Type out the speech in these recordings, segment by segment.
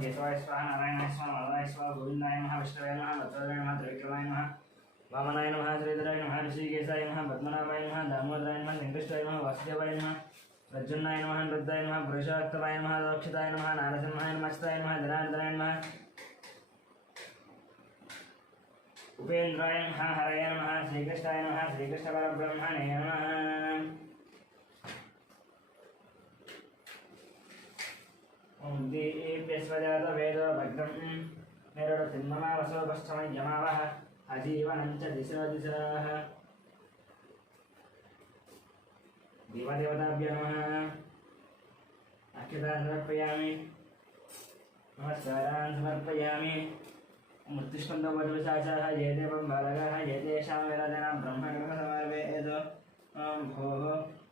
केशवाय स्वाहा नारायणाय स्वाहा माधवाय स्वाहा गोविंदाय नमः विष्णवे नमः वत्सलाय नमः त्रिविक्रमाय नमः वामनाय नमः श्रीधराय नमः ऋषिकेशाय नमः पद्मनाभाय नमः दामोदराय नमः वेंकटेशाय नमः वासुदेवाय नमः प्रद्युम्नाय नमः रुद्राय नमः पुरुषोत्तमाय नमः दक्षिताय नमः नारसिंहाय नमः अच्युताय नमः जनार्दनाय नमः उपेन्द्राय नमः हरये नमः श्रीकृष्णाय नमः श्रीकृष्णपरब्रह्मणे नमः ओम दीप्यस्वजात वेदो भद्रं मेरुडतिन्ममा वसोपस्थमं यमावः अजीवनं च दिशो दिशः देवदेवताभ्यो नमः अक्षतान् समर्पयामि नमस्कारान् समर्पयामि मृत्युष्कन्दो वधुशाचः ये देवं बालकः ये तेषां वेदनां ब्रह्मकर्मसमर्पयेत् ॐ भोः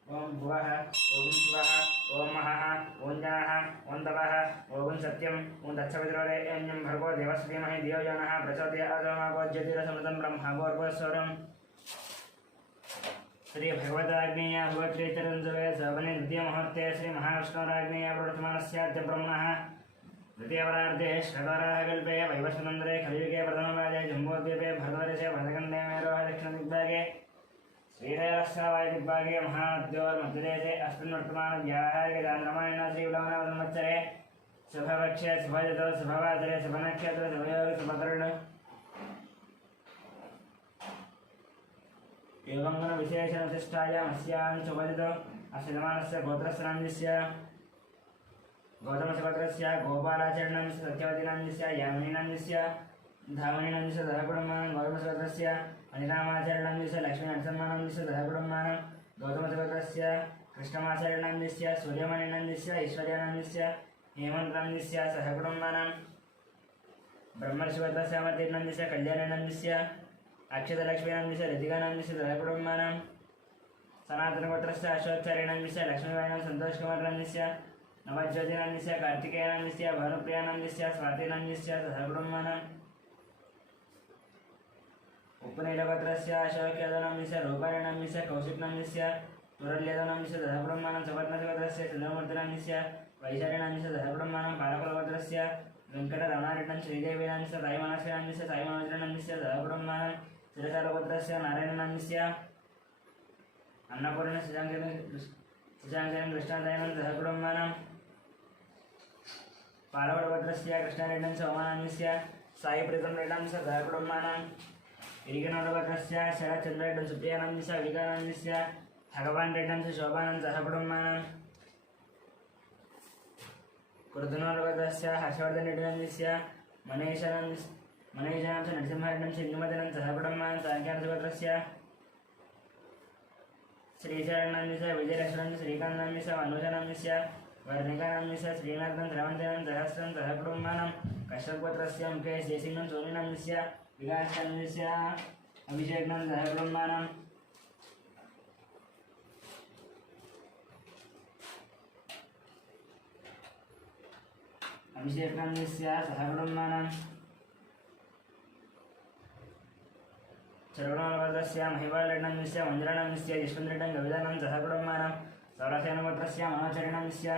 ॐ भुवः ॐ शिवः ॐ महः ॐ जनः ॐ तपः ॐ सत्यं ॐ दक्षपितरोरेण्यं भर्गो देवस्य धीमहि धियो यो नः प्रचोदयात् ॐ ज्योतिरसमृतं ब्रह्मभूर्भुवस्वरम् श्री भगवताग्नेया भगवत्रीचरन् सर्वे सवने द्वितीयमुहूर्ते श्री महाविष्णोराग्नेया प्रवर्तमानस्याद्य ब्रह्मणः द्वितीयवरार्धे षड्वाराः कल्पे वैवस्वतन्त्रे कलियुगे प्रथमपादे जम्बूद्वीपे भरतवर्षे भरतखण्डे मेरोः दक्षिणदिग्भागे श्रीशैलस्य वायुदिग्भागे महानद्योर्मध्यदेशे अस्मिन् वर्तमानव्याहारे रामायण श्रीवलवनवसंवत्सरे शुभपक्षे शुभजतो शुभवासरे शुभनक्षत्रे शुभयोगे शुभकर्ण एवं विशेषविशिष्टायाम् अस्यां शुभजतो अस्य जमानस्य गोत्रस्य नाम्यस्य गौतमसुभद्रस्य गोपालाचरणस्य सत्यवतीनाम्यस्य यामिनीनाम्यस्य धावनीनाम्यस्य दहकुटुम्बानां गौतमसुभद्रस्य अनिरामाचरणनाम्यस्य लक्ष्मीनरसिंहानाम्यस्य दहकुटुम्बानां गौतमसुभद्रस्य कृष्णमाचरणनाम्यस्य सूर्यमणिनाम्यस्य ऐश्वर्यानाम्यस्य हेमन्तनाम्यस्य सहकुटुम्बानां ब्रह्मसुभद्रस्य अमरतीर्नाम्यस्य कल्याणनाम्यस्य अक्षतलक्ष्मीनाम्यस्य ऋतिकानाम्यस्य दहकुटुम्बानां सनातनगोत्रस्य अशोकचार्यनाम्यस्य लक्ष्मीबाईनां सन्तोषकुमारनाम्यस्य नवज्योतिनाम्यस्य कार्तिकेयनाम्यस्य भानुप्रियानाम्यस्य स्वातिनाम्यस्य सहकुटुम्बानां उपनीलगोत्रस्य अशोकयादवनाम्यस्य रूपाणीनाम्यस्य कौशिकनाम्यस्य तुरल्यदवनाम्यस्य सहकुटुम्बानां सवर्णसुभद्रस्य चन्द्रमूर्तिनाम्यस्य वैशालीनाम्यस्य सहकुटुम्बानां पालकुलगोत्रस्य वेङ्कटरमणारेड्डं श्रीदेवीनाम्यस्य साईमनस्कनाम्यस्य साईमनोजनाम्यस्य सहकुटुम्बानां शिरसारगोत्रस्य नारायणनाम्यस्य अन्नपूर्ण सुशाङ्करं कृष्णादयनं सहकुटुम्बानां पालवडगोत्रस्य कृष्णारेड्डं सोमानाम्यस्य साईप्रीतं रेड्डं सहकुटुम्बानां इरिगनोडगोत्रस्य शरच्चन्द्ररेड्डं सुप्रियानाम्यस्य विकानाम्यस्य भगवान् रेड्डं शोभानं सहकुटुम्बानां कुर्दनोडगोत्रस्य हर्षवर्धनरेड्डस्य मनीषानां नरसिंहरेड्डं सिन्धुमदनं सहकुटुम्बानां साङ्ख्यानसुगोत्रस्य श्रीशरणनाम्यस्य विजयलक्ष्मणं श्रीकान्तनाम्यस्य मनोजनाम्यस्य वर्णिकानाम्यस्य श्रीनाथं श्रवणदेवं सहस्रं सहकुटुम्बानां कश्यपगोत्रस्य मुकेश जयसिंहं सोनीनाम्यस्य विकासनाम्यस्य अभिषेकं सहकुटुम्बानां अभिषेकनाम्यस्य सहकुटुम्बानां चरवणगोत्रस्य महिवालनाम्यस्य मञ्जरानाम्यस्य यशवन्तरेड्डं कवितानां सहकुटुम्बानां सौरसेनगोत्रस्य मनोचरणनाम्यस्य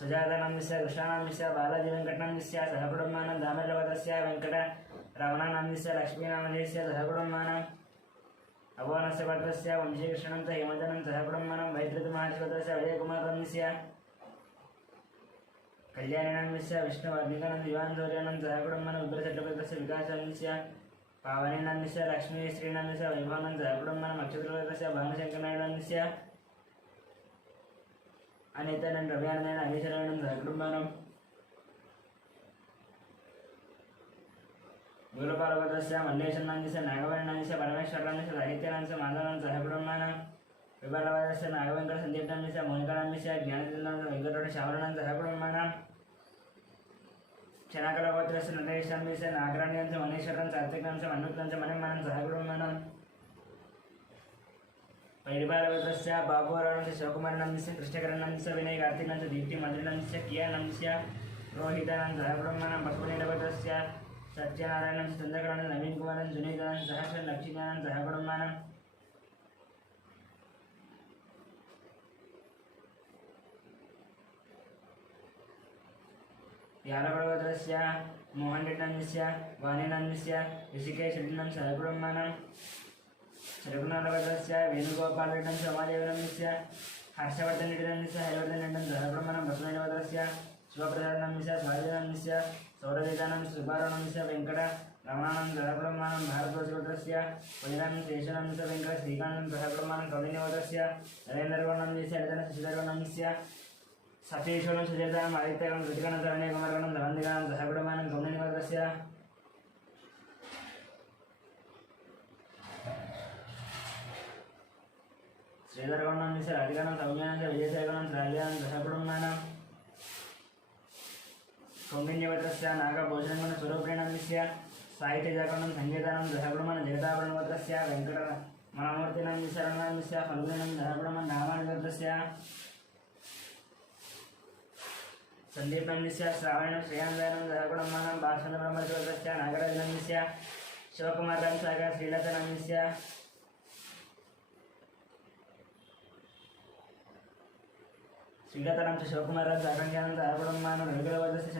सुजातानाम्यस्य कृष्णानाम्यस्य बालाजीवेङ्कटनाम्यस्य सहकुटुम्बानां दामोदरगोत्रस्य वेङ्कटरमणानाम्यस्य लक्ष्मीनामधेयस्य सहकुटुम्बानाम् अभुवनस्य गोत्रस्य वंशीकृष्णं च हेमजनं सहकुटुम्बानां वैद्युतमहाशिवगोत्रस्य विजयकुमारनाम्यस्य कल्याणनाम्यस्य विष्णुवर्णिकानं दिवानसौर्यानं सहकुटुम्बानां उग्रचक्रगोत्रस्य विकासनाम्यस्य पावनीनाम्यस्य लक्ष्मीश्रीनाम्यस्य वैभवानं सहकुटुम्बानां नक्षत्रगोत्रस्य भानुशङ्करनारायणाम्यस्य अनितानं रव्यानंदेन अभिशरणं सहकुटुम्बानां गुरुपालगोत्रस्य मल्लेशनाम्यस्य नागवर्णाम्यस्य परमेश्वरनाम्यस्य साहित्यनाम्यस्य माधवानं सहकुटुम्बानां विबालगोत्रस्य नागवेङ्कटसन्दीपनाम्यस्य मोनिकानाम्यस्य ज्ञानचन्द्रानं वेङ्कटरमणश्यामलानं सहकुटुम्बानां क्षणकलगोत्रस्य नटेशाम्यस्य नागराण्यं मनीश्वरं सात्विकं मन्नुतं मणिमनं सहकुटुम्बानां परिवारगोत्रस्य बाबुवराणस्य शिवकुमारनाम्यस्य कृष्णकरनाम्यस्य विनय कार्तिकनाम्यस्य दीप्तिमन्त्रिनाम्यस्य कियानाम्यस्य रोहितानं सहकुटुम्बानां पशुपतिनगोत्रस्य सत्यनारायणं चन्द्रकरनं नवीनकुमारं सुनीतानं सहस्रं लक्ष्मीकानं सहकुटुम्बानां यालगोत्रस्य मोहनरेड्डस्य वाणीनन्दस्य ऋषिकेशरेड्डं सहकुटुम्बानां शरकुनालगोत्रस्य वेणुगोपालरेड्डं समादेवनन्दस्य हर्षवर्धनरेड्डस्य हरिवर्धनरेड्डं सहकुटुम्बानां बसवनगोत्रस्य शिवप्रसादनन्दस्य स्वादिनन्दस्य सौरवेदानन्दस्य सुब्बारावनन्दस्य वेङ्कट रमणानन्द सहकुटुम्बानां भारतवर्षगोत्रस्य वैरानन्दस्य शेषानन्दस्य वेङ्कट श्रीकान्तं सहकुटुम्बानां कौलिन्यगोत्रस्य नरेन्द्रगौडनन्दस्य हरिधन शशिधरगौडनन्दस्य सतीश्वरं सुचेताम् आदित्यगणं कृतिगणं तरणीयकुमारगणं धनन्दिगणं सहकुटुम्बानां कौलिन्यगोत्रस्य श्रीधरगौडनन्दस्य राधिकानं सौम्यानन्दस्य विजयशेखरं श्राव्यानं सहकुटुम्बानां कौण्डिन्यगोत्रस्य नागभूषणगणं स्वरूपिणन्दस्य साहित्यजागरणं संगीतानं सहकुटुम्बानां जगदाभरणगोत्रस्य वेङ्कटमनमूर्तिनन्दस्य शरणनन्दस्य फल्गुनिनं सहकुटुम्बानां नामानुगोत्रस्य संदीपनन्दस्य श्रावणं श्रेयानन्दनं सहकुटुम्बानां बालचन्द्रब्रह्मगोत्रस्य नागराजनन्दस्य शिवकुमारनन्दस्य श्रीलतानन्दस्य श्रीलतानन्दस्य शिवकुमारनन्दस्य आकाङ्क्षानन्दस्य सहकुटुम्बानां रविकुलगोत्रस्य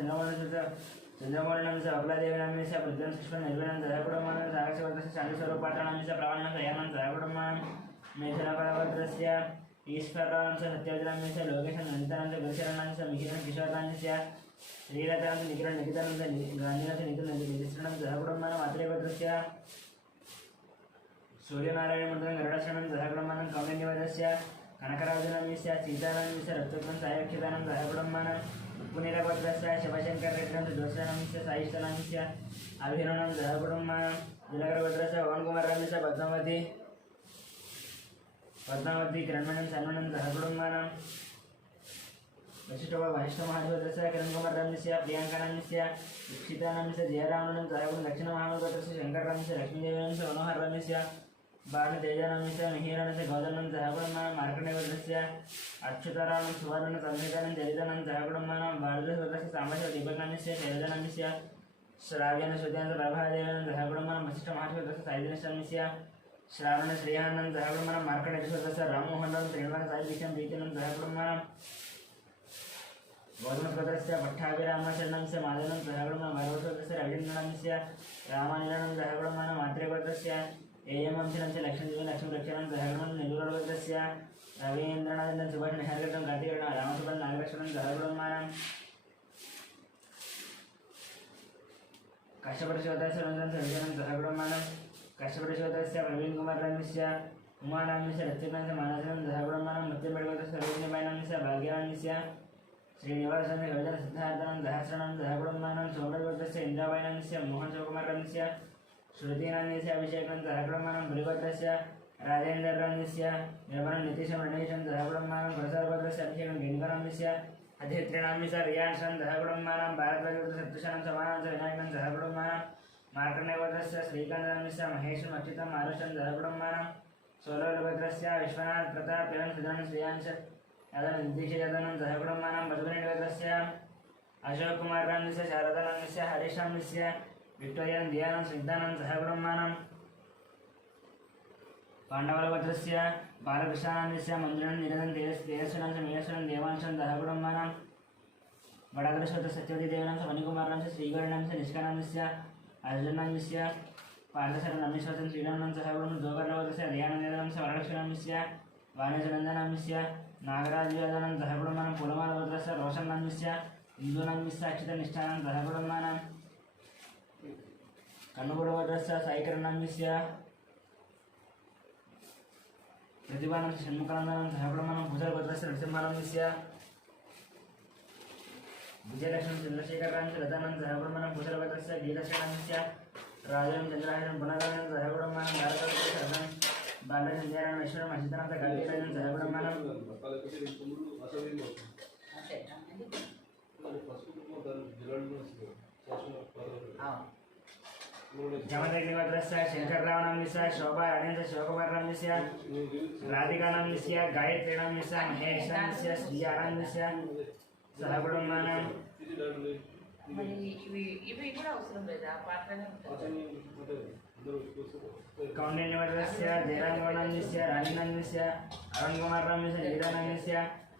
चन्द्रमौळिनन्दस्य बकुलादेवीनन्दस्य पृथ्वीं सुष्मं निर्विनन्दस्य सहकुटुम्बानां साक्षिगोत्रस्य शान्तिस्वरूपपात्रानन्दस्य प्रवाणस्य सहकुटुम्बानां मेघनकलगोत्रस्य ईश्वरानन्दस्य सत्यवतीनन्दस्य लोकेशं नन्दितानन्दस्य गुरुशरणनन्दस्य मिहिरं किशोरानन्दस्य श्रीलतानन्दस्य निखिलं निखितानन्दस्य गान्धीनन्दस्य निखिलनन्दस्य सहकुटुम्बानां मातृगोत्रस्य सूर्यनारायणमूर्तिं गरुडशरणं सहकुटुम्बानां कौण्डिन्यगोत्रस्य कनकराजनन्दस्य सीतानन्दस्य रक्तोत्तमं सायक्षितानन्दं सहकुटुम्बानां पुनीरगोत्रस्य शिवशङ्कररेड्डं दोषानन्दस्य सायिष्ठानन्दस्य अभिनवनं सहकुटुम्बानां जिलगरगोत्रस्य पवनकुमारनन्दस्य पद्मावती किरणमणं सन्मनं सहकुटुम्बानां वैष्णवमहादेवगोत्रस्य किरणकुमारनन्दस्य प्रियङ्कानन्दस्य दीक्षितानन्दस्य जयरामनं सहकुटुम्बं दक्षिणमहादेवगोत्रस्य शङ्करनन्दस्य लक्ष्मीदेवीनन्दस्य मनोहरनन्दस्य बाणतेजानन्दस्य मिहिरनन्दस्य गौतमनं सहकुटुम्बानां मार्कण्डेयगोत्रस्य अच्युतारामं सुवर्णं संहितानं चरितानं सहकुटुम्बानां भारतगोत्रस्य सामस्य दीपकानन्दस्य शैलजानन्दस्य श्राव्यानं श्रुत्यानं प्रभादेवानं सहकुटुम्बानां वसिष्ठमहादेवगोत्रस्य सायिधनस्य श्रावण श्रेयानंद सहकुटुम्बानां मार्कण्डेयगोत्रस्य राममोहनराव श्रीनिवास सायिदीक्षं प्रीतिनं सहकुटुम्बानां गौतमगोत्रस्य पट्टाभिरामशरणस्य माधवनं सहकुटुम्बानां भरतगोत्रस्य रवीन्द्रनन्दस्य रामानिलनं सहकुटुम्बानां मात्रेगोत्रस्य एयमंशनस्य लक्ष्मीरक्षणं सहकुटुम्बानां निगुरगोत्रस्य रवीन्द्रनाथं सुभाष निहारगतं कार्तिकेयनं रामसुभं नागलक्ष्मणं सहकुटुम्बानां कश्यपगोत्रस्य रञ्जनं सहकुटुम्बानां कश्यपगोत्रस्य प्रवीणकुमारनन्दस्य उमानन्दस्य रत्नस्य मानसनं सहकुटुम्बानां मृत्युंजयगोत्रस्य रोहिणीबाईनन्दस्य भाग्यनन्दस्य श्रीनिवासनन्दस्य गौतम सिद्धार्थनं सहस्रनं सहकुटुम्बानां सौम्यगोत्रस्य इन्द्राबाईनन्दस्य मोहनशिवकुमारनन्दस्य श्रुतिनन्दस्य अभिषेकं सहकुटुम्बानां पुलिगोत्रस्य राजेन्द्रनन्दस्य निर्मलं नितीशं रणेशं सहकुटुम्बानां प्रसादगोत्रस्य अभिषेकं गिणिकनन्दस्य अधित्रिनन्दस्य रियान्शं सहकुटुम्बानां भारतगोत्रस्य सप्तशनं समानन्दस्य विनायकं सहकुटुम्बानां मार्कण्डेयगोत्रस्य श्रीकान्तनन्दस्य महेशं अच्युतं आरुषं सहकुटुम्बानां सोलगोत्रस्य विश्वनाथ प्रताप एवं सुधन श्रेयांश दीक्षितनं सहकुटुम्बानां बसवनगोत्रस्य अशोक कुमारनन्दस्य शारदानन्दस्य हरीशानन्दस्य विक्टोरियन दियानं सिद्धानं सहकुटुम्बानां पाण्डवगोत्रस्य बालकृष्णानन्दस्य मन्दिरं निरतं तेजस्विनं मीनेश्वरं देवांशं सहकुटुम्बानां वडगृहस्य सत्यवतीदेवनं मणिकुमारनन्दस्य श्रीगणनन्दस्य निष्कानन्दस्य अर्जुननन्दस्य पार्थशरणमेश्वरं श्रीरामनं सहकुटुम्बं दोगर्णगोत्रस्य दयानन्दस्य वरलक्ष्मणस्य वाणिज्यनन्दनन्दस्य नागराजयोधनं सहकुटुम्बानां पुलमालगोत्रस्य रोशननन्दस्य हिन्दूनन्दस्य अच्युतनिष्ठानं सहकुटुम्बानां कन्नूरुगोत्रस्य साईकरणनन्दस्य प्रतिभानन्दस्य षण्मुखानन्दनं सहकुटुम्बानां भूजलगोत्रस्य नरसिंहानन्दस्य विजयलक्ष्मी चन्द्रशेखरनन्दस्य लतानन्दं सहकुटुम्बानां भूजलगोत्रस्य गीताश्रीनन्दस्य राजनं चन्द्रहासनं पुनरानन्दं सहकुटुम्बानां भारतगोत्रस्य बालचन्द्रायणं ऐश्वर्यं अजितानन्दं कार्तिकेयनं सहकुटुम्बानां जमदग्निगोत्रस्य शङ्कररावनन्दस्य शोभाराणीन्द्रस्य शिवकुमारनन्दस्य राधिकानन्दस्य गायत्रीनन्दस्य महेशानन्दस्य श्रीआनन्दस्य सहकुटुम्बानां कौण्डिन्यगोत्रस्य जयरामगौडनन्दस्य राणीनन्दस्य अरुणकुमारनन्दस्य लीलानन्दस्य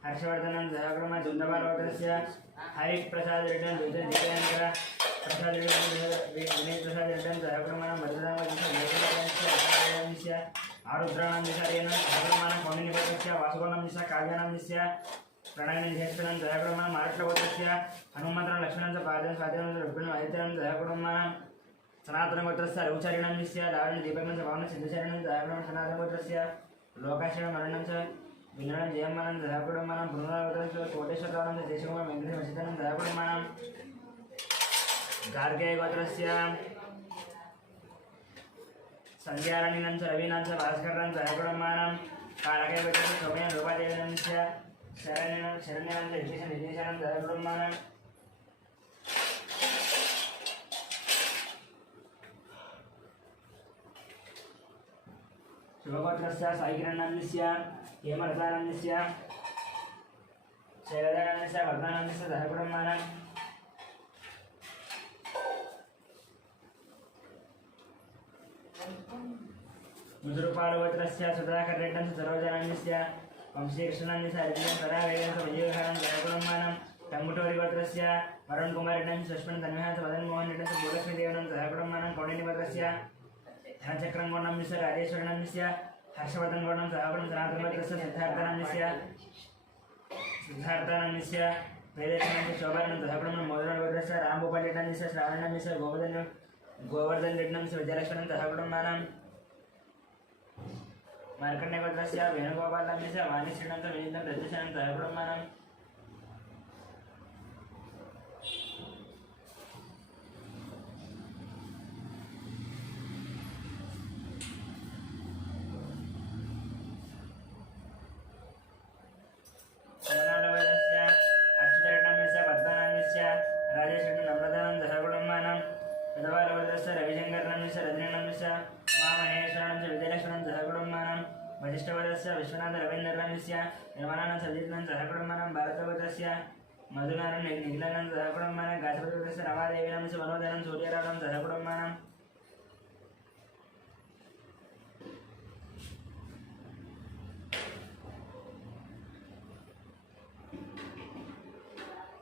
हर्षवर्धनं सहकुटुम्बानां चन्द्रबालगोत्रस्य హరి ప్రసాద్ రెడ్డి జ్యోతి దివ్యాంకర ప్రసాద్ రెడ్డి వినయ్ ప్రసాద్ రెడ్డి సహకుమారం మధురాంగ ఆరుద్రానందిశారేణ సహకుమారం కౌండిన్యపత్రస్య వాసుగోణందిశ కావ్యానందిశ ప్రణయనిధేశ్వరం సహకుమారం మారట్లగోత్రస్య హనుమంతరం లక్ష్మణం పాదం స్వాధీనం రుగ్గుణం ఐతరం సహకుమారం సనాతన గోత్రస్య రఘుచారిణం నిశ్య లావణ్య దీపకం పవన సిద్ధచారిణం సహకుమారం సనాతన గోత్రస్య లోకాశయ మరణం చ వినడం జయమనం సహకుమారం పునరావృతం కోటేశ్వరరావం దేశకుమారం వెంకటేశ్వర వసితనం సహకుమారం गार्गे गोत्रस्य संध्याराणीनं च रवीनां च भास्करं च हयकुटुम्बानां कालके गोत्रस्य सौम्यं रूपादेवीनं च शरण्यं च विशेषनिर्देशनं च हयकुटुम्बानां शुभगोत्रस्य साईकिरणानन्दस्य हेमरतानन्दस्य शैलजानन्दस्य वर्धनानन्दस्य च हयकुटुम्बानां मुद्रुपालगोत्रस्य सुधाकर रेड्डं सरोजनान्यस्य वंशीकृष्णान्यस्य हरिजनं सरावेदं विजयहरं जयकुटुम्बानां टंगुटोरी गोत्रस्य वरुण कुमार रेड्डं सुष्मन् तन्मयः मदन मोहन रेड्डं भूलक्ष्मी देवनं जयकुटुम्बानां कौंडिन्य गोत्रस्य धनचक्रं गौणस्य राजेश्वरनस्य हर्षवर्धन गौणं सहाकुटुं सनातन गोत्रस्य सिद्धार्थानन्दस्य वेदेशनस्य शोभानं जयकुटुम्बानां मोदन गोत्रस्य रामगोपाल रेड्डस्य श्रावणस्य गोवर्धन रेड्डस्य विजयलक्ष्मणं जयकुटुम्बानां मार्कंडे गोत्रस्य वेणुगोपालस्य वाणीश्रीनं विनीतं रजनीशनं सहकुटुम्बानां कमलालवस्य अच्युतरेड्डस्य पद्मनाभस्य राजेश्वरनं नम्रतानं सहकुटुम्बानां विधवालवस्य रविशंकरनस्य रजनीनस्य महामहेश्वरनं च विजयलक्ष्मणं सहकुटुम्बानां वसिष्ठवदस्य विश्वनाथ रवीन्द्रनस्य निर्माणानं सजितं सहकुटुम्बानां भारतवदस्य मधुनारायण निखिलानं सहकुटुम्बानां गात्रवदस्य रमादेवीनं च मनोदनं सूर्यरावं सहकुटुम्बानां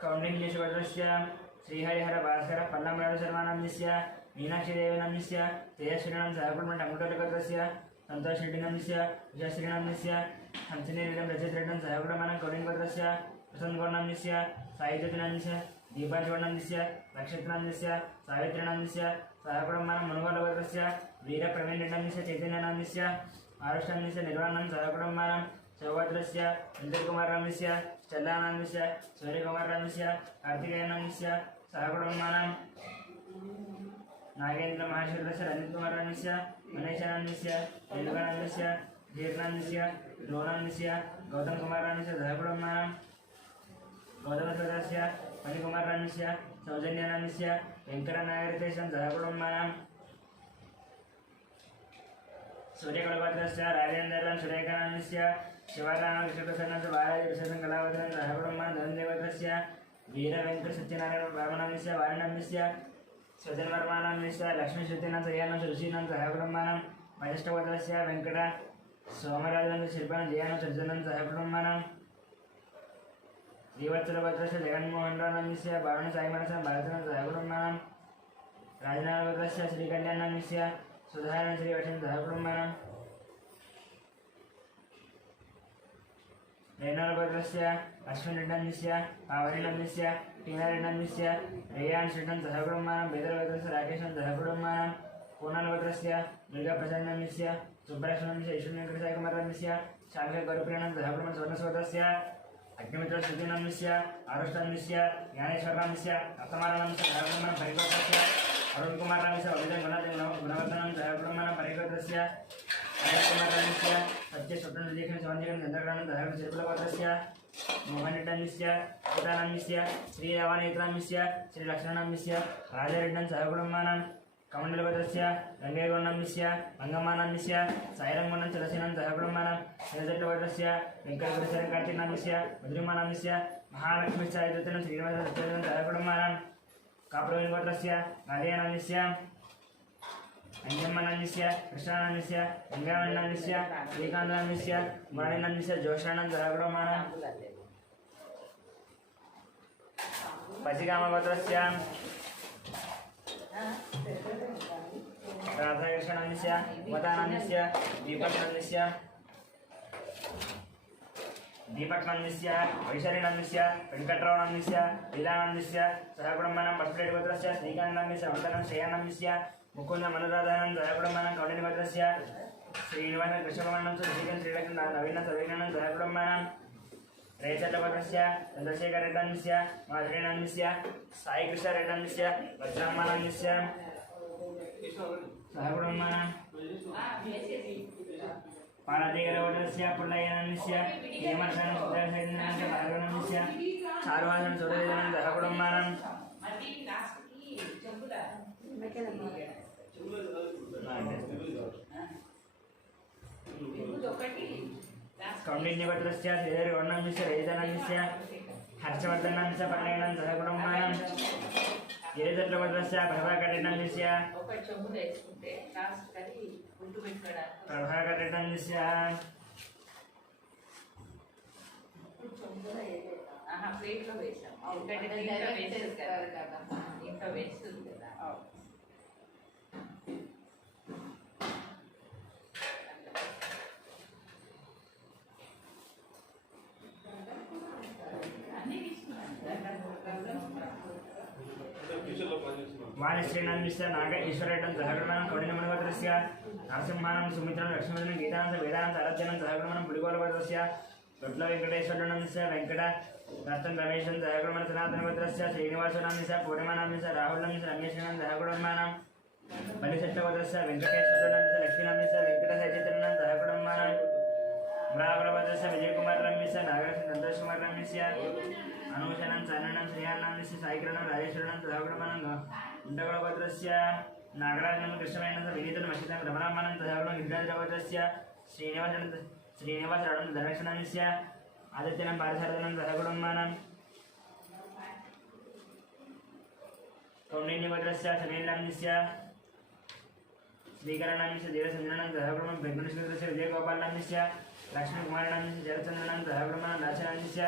कौंडिन्येश्वरस्य श्रीहरिहर भास्कर पल्लमराव शर्मानन्दस्य मीनाक्षी देवीनन्दस्य तेजश्रीनं सहकुटुम्बं टंगुटोलगोत्रस्य संतोष रेड्डिनन्दस्य विजयश्रीनन्दस्य हंसिनीरेड्डं रजतरेड्डं सहकुटुम्बानां कौंडिन्यगोत्रस्य प्रसन्नगौडनन्दस्य साहित्यनन्दस्य दीपांशगौडनन्दस्य नक्षत्रनन्दस्य सावित्रीनन्दस्य सहकुटुम्बानां मुनुगोलगोत्रस्य वीरप्रवीणरेड्डस्य चैतन्यनन्दस्य आरुष्टनन्दस्य निर्वाणं सहकुटुम्बानां चौगोत्रस्य इंद्रकुमारनन्दस्य चल्लानन्दस्य सूर्यकुमारनन्दस्य कार्तिकेयनन्दस्य सहकुटुम्बानां नागेंद्र महाशूद्रस्य रंजितकुमारनन्दस्य गणेशानन्दस्य वेणुकानन्दस्य धीरनन्दस्य द्रोणानन्दस्य गौतमकुमारनन्दस्य सहकुटुम्बानां गौतमसुतस्य मणिकुमारनन्दस्य सौजन्यानन्दस्य वेंकटनागरितेशं सहकुटुम्बानां सूर्यकुलगोत्रस्य राजेन्द्रं सुरेखानन्दस्य शिवाकानन्दस्य बालाजीविषयं कलावतनं सहकुटुम्बानां धनदेवगोत्रस्य वीरवेंकटसत्यनारायण वामनन्दस्य वारणन्दस्य स्वजनवर्मानन्दस्य लक्ष्मीश्रुतीनां जयानं ऋषीणां सहकुटुम्बानां वसिष्ठगोत्रस्य वेंकट सोमराजनन्दस्य शिल्पानं जयानं सज्जनं सहकुटुम्बानां श्रीवत्सलगोत्रस्य जगन्मोहनरावनन्दस्य भावनं साईमनसं भारतं सहकुटुम्बानां राजनागोत्रस्य श्रीकल्याणनन्दस्य सुधारण श्रीवशं सहकुटुम्बानां रेणागोत्रस्य अश्विनरेड्डस्य पावरीनन्दस्य टीनारेड्डस्य रेयान् श्रीनं सहकुटुम्बानां बेदरगोत्रस्य राकेशं सहकुटुम्बानां पूर्णगोत्रस्य दुर्गाप्रसन्नस्य सुब्रह्मण्यस्य ईश्वरवेंकटसाईकुमारनन्दस्य शांकरगौरप्रियानं सहकुटुम्बानां सुवर्णसोत्रस्य अग्निमित्रश्रुतिनन्दस्य आरुष्टनन्दस्य ज्ञानेश्वरनन्दस्य अर्थमानन्दस्य सहकुटुम्बानां परिगोत्रस्य अरुणकुमारनन्दस्य गुणवर्धनं सहकुटुम्बानां परिगोत्रस्य अजयकुमारनन्दस्य सत्यस्वप्नलेखन सौंदर्यं चन्द्रग्रहणं सहकुटुम्बानां श्रीकुलगोत्रस्य मोहनरेड्डस्य कुटानन्दस्य श्रीरावणेत्रनन्दस्य श्रीलक्ष्मणनन्दस्य राजारेड्डं सहकुटुम्बानां कमण्डलगोत्रस्य गङ्गैगौडनन्दस्य गङ्गम्मानन्दस्य सायरङ्गौडं चलसेनं सहकुटुम्बानां श्रीजट्टगोत्रस्य वेङ्कटगोत्रस्य कार्तिकनन्दस्य मधुरिमानन्दस्य महालक्ष्मीश्चारित्रं श्रीनिवाससत्यं सहकुटुम्बानां काप्रवीणगोत्रस्य गाधेयानन्दस्य अंजम्मानन्दस्य कृष्णानन्दस्य गङ्गावण्णनन्दस्य श्रीकान्तनन्दस्य मुरळीनन्दस्य जोषाणं सहकुटुम्बानां पशिकामगोत्रस्य राधाकृष्णनन्दस्य वदानन्दस्य दीपकनन्दस्य वैशालीनन्दस्य वेङ्कटरावनन्दस्य लीलानन्दस्य सहकुटुम्बानां बसुरेड्डिगोत्रस्य श्रीकान्तनन्दस्य वन्दनं श्रेयानन्दस्य मुकुन्द मनोराधानन्द सहकुटुम्बानां कौण्डिन्यगोत्रस्य श्रीनिवास कृष्णकुमारनं श्रीकान्त श्रीलक्ष्मण नवीन सर्वेणानं सहकुटुम्बानां रेचटगोत्रस्य चन्द्रशेखर रेड्डनन्दस्य माधुरीनन्दस्य साईकृष्ण रेड्डनन्दस्य वज्रम्मानन्दस्य सहकुटुम्बानां पालादिगरगोत्रस्य पुल्लय्यनन्दस्य हेमर्षणस्य भार्गवनन्दस्य चारुहासन सुरेन्द्रनन्द सहकुटुम्बानां कौण्डिन्यगोत्रस्य श्रीधरगौर्णस्य रैतनन्दस्य हर्षवर्धनस्य पर्णयनन्दस्य सहकुटुम्बानां गिरिधरगोत्रस्य प्रभाकरेड्डनन्दस्य ప్లేట్లో వేసాం ఇంట్లో వేస్తుంది కదా वाणिश्रीनन्दस्य नाग ईश्वरेड्डं सहकुटुम्बानां कौण्डिन्यगोत्रस्य नरसिंहानं सुमित्रं लक्ष्मीनं गीतानन्द वेदान्त आराध्यनं सहकुटुम्बानां पुलिगोलगोत्रस्य गट्लवेङ्कटेश्वरनन्दस्य वेङ्कट रतन रमेशं सहकुटुम्बानां सनातनगोत्रस्य श्रीनिवासनन्दस्य पूर्णिमानन्दस्य राहुलनन्दस्य रमेशनन्दस्य सहकुटुम्बानां बलिशेट्टगोत्रस्य वेङ्कटेश्वरनन्दस्य लक्ष्मीनन्दस्य वेङ्कटसचित्रनं सहकुटुम्बानां ब्राह्मणगोत्रस्य विजयकुमारनन्दस्य नागरस्य संतोषकुमारनन्दस्य अनुषणं चरणं श्रीयानन्दस्य साईकिरणं राजेश्वरनं सहकुटुम्बानां गुण्डगोत्रस्य नागराजनं कृष्णवेणस्य विनीतं मशितं रमणामानं सहकुटुम्बानां गिरिराजगोत्रस्य श्रीनिवासराडं धनलक्ष्मणस्य आदित्यनं पारसारथनं सहकुटुम्बानां कौण्डिन्यगोत्रस्य सनीलनन्दस्य श्रीकरणनन्दस्य धीरसञ्जननं सहकुटुम्बानां प्रज्ञेश्वरस्य विजयगोपालनन्दस्य लक्ष्मीकुमारनन्दस्य जयचन्द्रनं सहकुटुम्बानां दाशनन्दस्य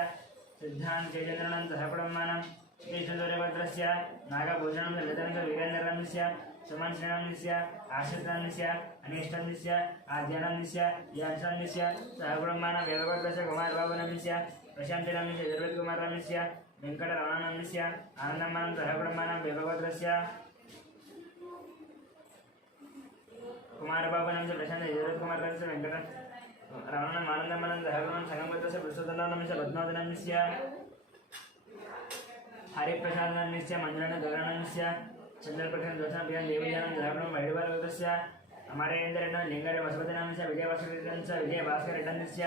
सिद्धांत चैतन्यनं सहकुटुम्बानां श्रीशूरगोत्रस्य नागभूषणं ललितनन्दस्य वीरेन्द्रनन्दस्य सुमन श्रीनन्दस्य आश्रितनन्दस्य अनिष्टनन्दस्य आद्यानन्दस्य यांसनन्दस्य सहकुटुम्बानां वेदगोत्रस्य कुमारबाबुनन्दस्य प्रशान्तिनन्दस्य दुर्वेदकुमारनन्दस्य वेङ्कटरमणानन्दस्य आनन्दमानं सहकुटुम्बानां वेदगोत्रस्य कुमारबाबुनन्दस्य प्रशान्त दुर्वेदकुमारनन्दस्य वेङ्कट रमणं आनन्दमानं सहकुटुम्बानां संगमगोत्रस्य प्रसूतनन्दस्य पद्मावतीनन्दस्य हरिप्रसादनन्दस्य मंजुलनं गौरानन्दस्य चंद्रप्रकाश दोषाभियान देवयानं सहकुटुम्बानां वैडबालगोत्रस्य अमरेन्द्रनं लिंगारे वसुपतिनन्दस्य विजयभास्करस्य विजयभास्कररेड्डनन्दस्य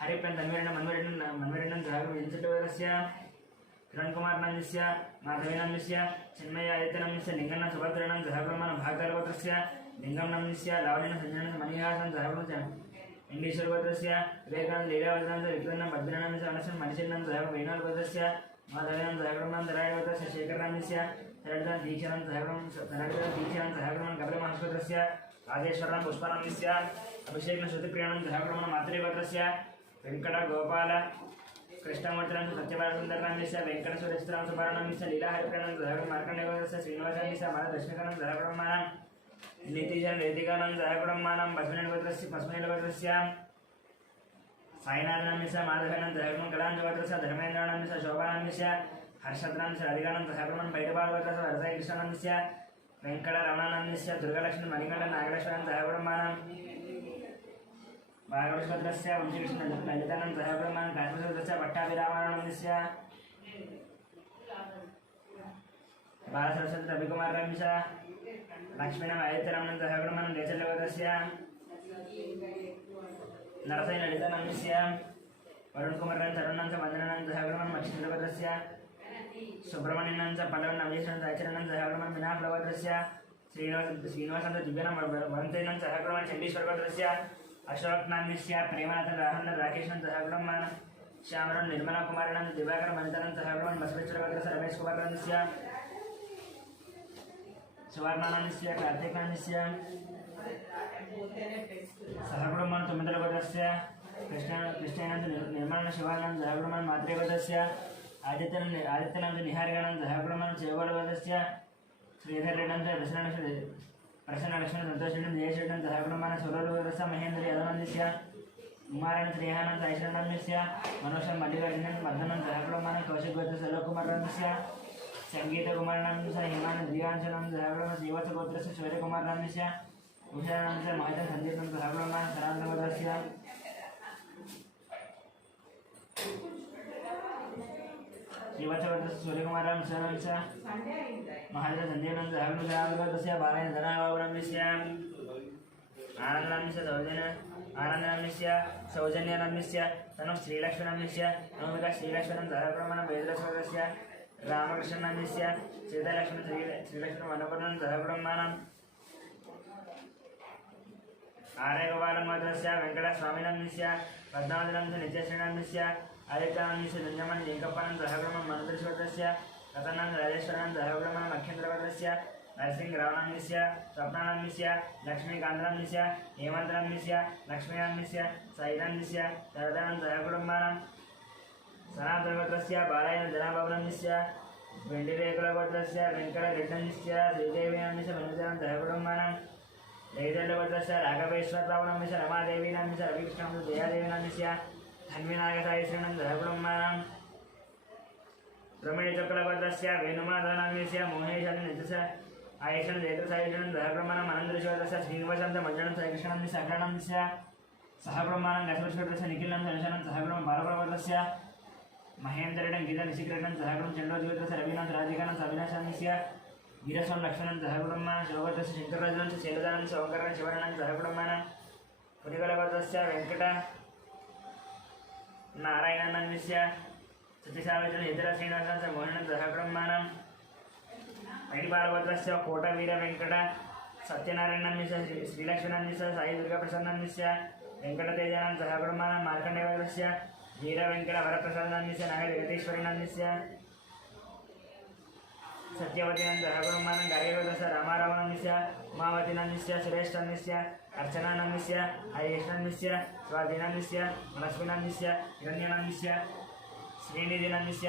हरिप्रन मन्वरेड्डनं सहकुटुम्बानां इंचटगोत्रस्य किरणकुमारनन्दस्य माधवीनन्दस्य चिन्मय आदित्यनन्दस्य लिंगनं सुभद्रनं सहकुटुम्बानां भागधरगोत्रस्य लिंगमनन्दस्य लावण्यनं संजयनं मणिहासनं सहकुटुम्बानां इंडीश्वरगोत्रस्य विवेकानन्द लीलावतीनन्दस्य विक्रमनं भद्रनन्दस्य अनसन मणिशनं सहकुटुम्बानां वेणुगोत्रस्य माधवेनं सहकुटुम्बानां दरायगोत्रस्य शेखरनन्दस्य तरडनं दीक्षानं सहकुटुम्बानां गब्रमहर्षगोत्रस्य राजेश्वरनं पुष्पानन्दस्य अभिषेकनं श्रुतिप्रियानं सहकुटुम्बानां मातृगोत्रस्य वेङ्कटगोपाल कृष्णमूर्तिनं सत्यबालसुन्दरनन्दस्य वेङ्कटसुरेश्वरं सुब्रह्मण्यस्य लीलाहरिप्रियानं सहकुटुम्बानां मार्कण्डेयगोत्रस्य श्रीनिवासनन्दस्य माललक्ष्मीकानं सहकुटुम्बानां नीतिजन रेतिकानं सहकुटुम्बानां पद्मनीलगोत्रस्य साईनाथनन्दस्य माधवेनन्दस्य सहकुटुम्बानां कलाञ्जगोत्रस्य धर्मेन्द्रनन्दस्य शोभानन्दस्य हर्षद्नन्दस्य अधिकानन्दस्य सहकुटुम्बानां बैडबालगोत्रस्य वरदकृष्णनन्दस्य वेङ्कटरमणानन्दस्य दुर्गालक्ष्मी मणिकण्ठन नागेश्वरनं सहकुटुम्बानां भागवतगोत्रस्य वंशीकृष्ण ललितानन्दस्य सहकुटुम्बानां काश्मीरगोत्रस्य पट्टाभिरामानन्दस्य बालसरस्वती रविकुमारनन्दस्य लक्ष्मीनां आदित्यरामनं सहकुटुम्बानां रेचल्लगोत्रस्य नरसै ललितानन्दस्य वरुणकुमारनं तरुणनन्दस्य वन्दननन्दस्य सहकुटुम्बानां मक्षिन्द्रगोत्रस्य सुब्रह्मण्यनन्दस्य पल्लवनं अभिषेकनन्दस्य आचरणनन्दस्य सहकुटुम्बानां विनायकगोत्रस्य श्रीनिवासनन्दस्य दिव्यानं वरन्तेनन्दस्य सहकुटुम्बानां चण्डीश्वरगोत्रस्य अशोकनन्दस्य प्रेमनाथन राहुलनं राकेशनन्दस्य सहकुटुम्बानां श्यामनं निर्मलाकुमारनन्दस्य दिवाकर मनितानन्दस्य सहकुटुम्बानां बसवेश्वरगोत्रस्य रमेशकुमारनन्दस्य सुवर्णानन्दस्य कार्तिकानन्दस्य सहकुटुम्बानां तुमिदलगोत्रस्य कृष्णेनन्दस्य निर्मलानन्द शिवानन्दस्य सहकुटुम्बानां मातृगोत्रस्य आदित्यनाथ निहारिकानंद सहकुटुम्बं चेवोलवदस्य श्रीधररेड्डंत प्रसन्नलक्ष्मण संतोषेड्डं जयशेड्डं सहकुटुम्बान सुरोलवदस्य महेन्द्री अदनन्दस्य कुमारन श्रीहानंद ऐश्वर्यस्य मनोषं मल्लिकार्जुनन वर्धनं सहकुटुम्बान कौशिकगोत्र सलोकुमारनस्य संगीतकुमारनंद हिमान दियांशनं सहकुटुम्बान जीवसगोत्रस्य सूर्यकुमारनस्य उषानंद महत संदीपं सहकुटुम्बान सनातनगोत्रस्य श्रीवत्सगोत्रस्य सूर्यकुमारनस्य महत संदीपं सहकुटुम्बान बालयन धनाबाबुनस्य आनंदनस्य सौजन्यनस्य तनुः श्रीलक्ष्मणस्य नवमिका श्रीलक्ष्मणं सहकुटुम्बान वेदरसोदस्य रामकृष्णनस्य सीतालक्ष्मण श्रीलक्ष्मण वनपर्णं सहकुटुम्बान आर्यगोपालमोदस्य वेङ्कटस्वामिनस्य पद्मावतिनस्य नित्यश्रीनस्य आदित्यानस्य दुञ्जमन् लिङ्गप्पनं सहकुटुम्बं मनुदृश्वतस्य कथनं राजेश्वरनं सहकुटुम्बं अख्येन्द्रवतस्य नरसिंहरावणस्य स्वप्नानन्दस्य लक्ष्मीकान्तनस्य हेमन्तनस्य लक्ष्मीनन्दस्य सैतन्यस्य सरदानन्द सहकुटुम्बानां सनातनगोत्रस्य बालायन धनाबाबुनन्दस्य वेण्डिरेकुलगोत्रस्य वेङ्कटरेड्डनस्य श्रीदेवीनन्दस्य वनितानन्द सहकुटुम्बानां लैदण्डगोत्रस्य राघवेश्वररावणस्य रमादेवीनन्दस्य रविकृष्णं जयादेवीनन्दस्य धन्विनायकसायिश्रीनन्द सहकुटुम्बानां ब्रह्मणिचक्रगोत्रस्य वेणुमाधवनन्दस्य मोहेशनन्दस्य आयेशन जयत्रसायिश्रीनन्द सहकुटुम्बानां अनन्तरिश्वरस्य श्रीनिवासनन्द मञ्जनं सायकृष्णनन्दस्य सकरानन्दस्य सहकुटुम्बानां गसवश्वरस्य निखिलनन्दस्य अनुशनं सहकुटुम्बं बालकुलगोत्रस्य महेन्द्रेण गीता ऋषिकृष्णन सहकुटुम्बं चण्डोद्योतस्य रवीनाथ राधिकानन्द अविनाशानन्दस्य वीरस्वामी लक्ष्मणन सहकुटुम्बानां शिवगोत्रस्य शङ्करराजनस्य शैलजानन्दस्य ओंकारन शिवरानन्द सहकुटुम्बानां पुलिकलगोत्रस्य वेङ्कट नारायणनन्दस्य सतीसावचन इतर श्रीनिवासनस्य मोहननन्द सहकुटुम्बानां ऐडिपालगोत्रस्य कोटवीर वेङ्कट सत्यनारायणनन्दस्य श्रीलक्ष्मणनन्दस्य साई दुर्गाप्रसन्ननन्दस्य वेङ्कटतेजानन्द सहकुटुम्बानां मार्कण्डेयगोत्रस्य वीरवेङ्कट वरप्रसादनन्दस्य नागजगदीश्वरीनन्दस्य सत्यवतीनन्द सहकुटुम्बानां गार्गीगोत्रस्य रामारावणनन्दस्य उमावतीनन्दस्य सुरेशनन्दस्य अर्चनानन्दस्य हरीशनन्दस्य स्वाधीनन्दस्य मनस्विनन्दस्य हिरण्यनन्दस्य श्रीनिधिनन्दस्य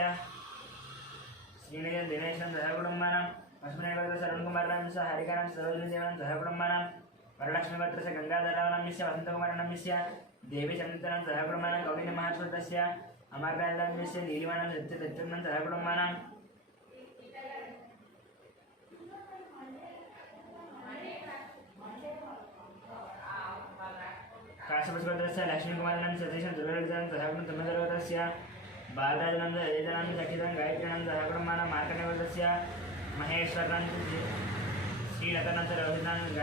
दिनेशनन्द सहकुटुम्बानां लक्ष्मीनगोत्रस्य अरुणकुमारनन्दस्य हरिकानन्द सरोजिनीदेवानन्द सहकुटुम्बानां वरलक्ष्मीगोत्रस्य गङ्गाधररावनन्दस्य वसन्तकुमारनन्दस्य देवी चन्द्रनन्द सहकुटुम्बानां कौण्डिन्यमहाश्वतस्य अमरराजनन्दस्य नीलिमानन्द सत्यनन्द सहकुटुम्बानां काश्यपगोत्रस्य लक्ष्मीकुमारनन्दस्य सतीशं दुर्गानन्द सहकुटुम्बं तमिळगोत्रस्य बालराजनन्द जयजनन्द सखितं गायत्रीनन्द सहकुटुम्बानां मार्कण्डेयगोत्रस्य महेश्वरनन्द श्रीलतानन्द रोहितानन्द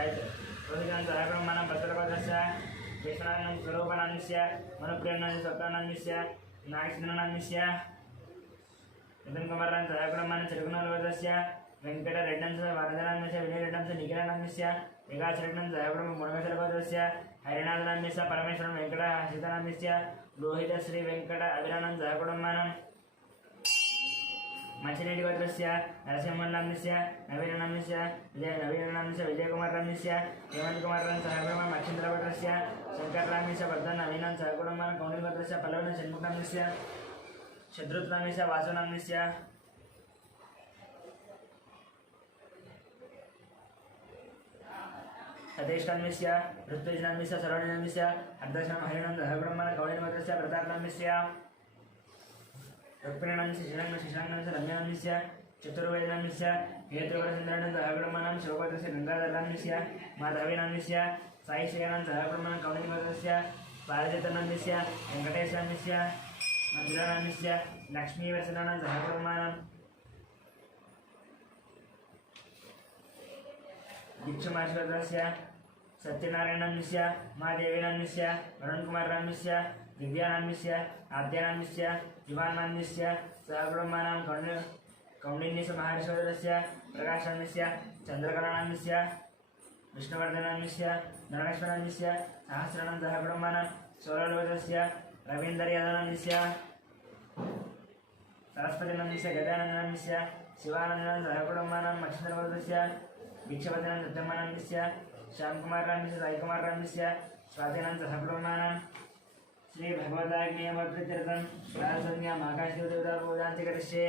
रोहितानन्द सहकुटुम्बानां भद्रगोत्रस्य विश्वनाथनन्द स्वरूपानन्दस्य मनुप्रियनन्दस्य स्वप्नानन्दस्य नागसिद्धनन्दस्य नितिनकुमारनन्द सहकुटुम्बानां चिरकुनगोत्रस्य वेङ्कटरेड्डनन्दस्य वरदनन्दस्य विजयरेड्डनन्दस्य निखिलानन्दस्य विकासरेड्डनन्द सहकुटुम्बं मुनगसरगोत्रस्य हरिनाथनन्दस्य परमेश्वरन वेङ्कट सीतानन्दस्य लोहितश्री वेङ्कट अभिरानन्द सहकुटुम्बानां मचिनेटिगोत्रस्य नरसिंहनन्दस्य नवीननन्दस्य विजयकुमारनन्दस्य हेमन्तकुमारनन्दस्य सहकुटुम्बं अक्षेन्द्रगोत्रस्य शङ्करनन्दस्य वर्धन नवीनन्दस्य सहकुटुम्बानां कौण्डिन्यगोत्रस्य पल्लवन षण्मुखनन्दस्य शत्रुघ्ननन्दस्य वासुनन्दस्य सतीशनन्दस्य ऋत्विजनन्दस्य सरोजिनन्दस्य अर्धशनं हरिनन्द सहकुटुम्बानां कौण्डिन्यगोत्रस्य प्रतापनन्दस्य रुक्मिणनन्दस्य श्रीरङ्गनन्दस्य रम्यानन्दस्य चतुर्वेदनन्दस्य हेतुवरचन्द्रनन्द सहकुटुम्बानां शिवगोत्रस्य गङ्गाधरनन्दस्य माधवीनन्दस्य साईश्रीनन्द सहकुटुम्बानां कौण्डिन्यगोत्रस्य पारिजातनन्दस्य वेङ्कटेशनन्दस्य मधुरानन्दस्य लक्ष्मीवरचन्द्रनन्द सहकुटुम्बानां दीक्षमाश्वतस्य सत्यनारायणनन्दस्य महादेवीनन्दस्य वरुणकुमारनन्दस्य दिव्यानन्दस्य आद्यानन्दस्य युवानन्दस्य सहकुटुम्बानां कौण्डिन्यस्य महारिश्वरस्य प्रकाशानन्दस्य चन्द्रकलानन्दस्य विष्णुवर्धननन्दस्य धनलक्ष्मणनन्दस्य सहस्रानन्द सहकुटुम्बानां सोलगोत्रस्य रवीन्द्रयादवनन्दस्य सरस्वतीनन्दस्य गजानन्दनन्दस्य शिवानन्दनन्द सहकुटुम्बानां अक्षेन्द्रगोत्रस्य भिक्षपतिनन्द सत्यमानन्दस्य श्यामकुमारनन्दस्य साईकुमारनन्दस्य स्वाधीनन्द सहकुटुम्बानां श्री भगवताग्नेयमप्रीत्यर्थं प्रार्थन्याम् आकाशदेवता पूजां च करिष्ये